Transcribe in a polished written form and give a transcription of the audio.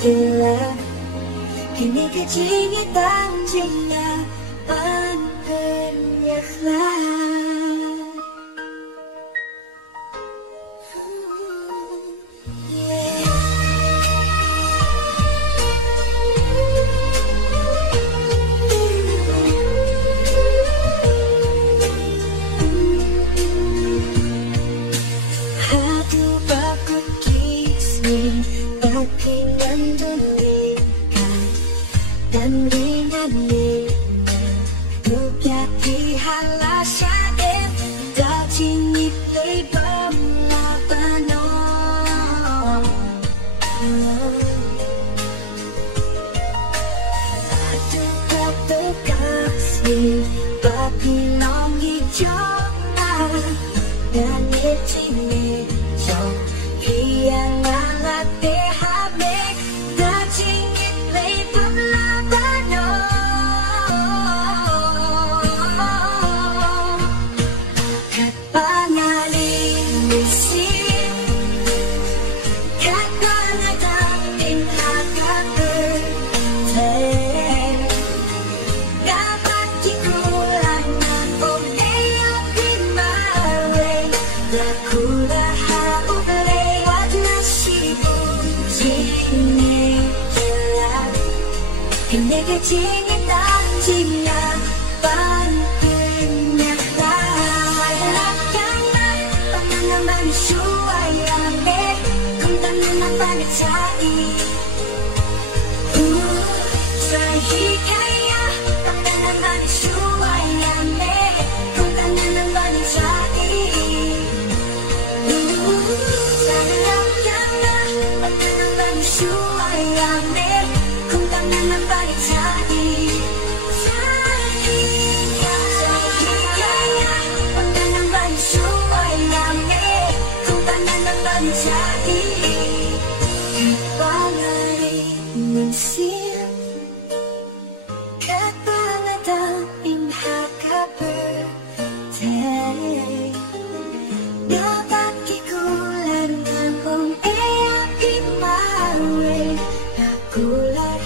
gila kini kecingin tanjinya pangernyaklah. Dan ringannya Tukya dihala syadib Dajingit libam labano Aduh kaptukasi Papilong hijau Dan itini Jom Iyang alat dehamik Dajingit libam Kini kecingin tanjinya pangernyaklah. Lakana pananaman suayame Kung tanaman panacai Sahikaya pananaman suayame Kung tanaman panacai Lakana pananaman suayame Dapat kikulan ng kung e aking mawe Nakulat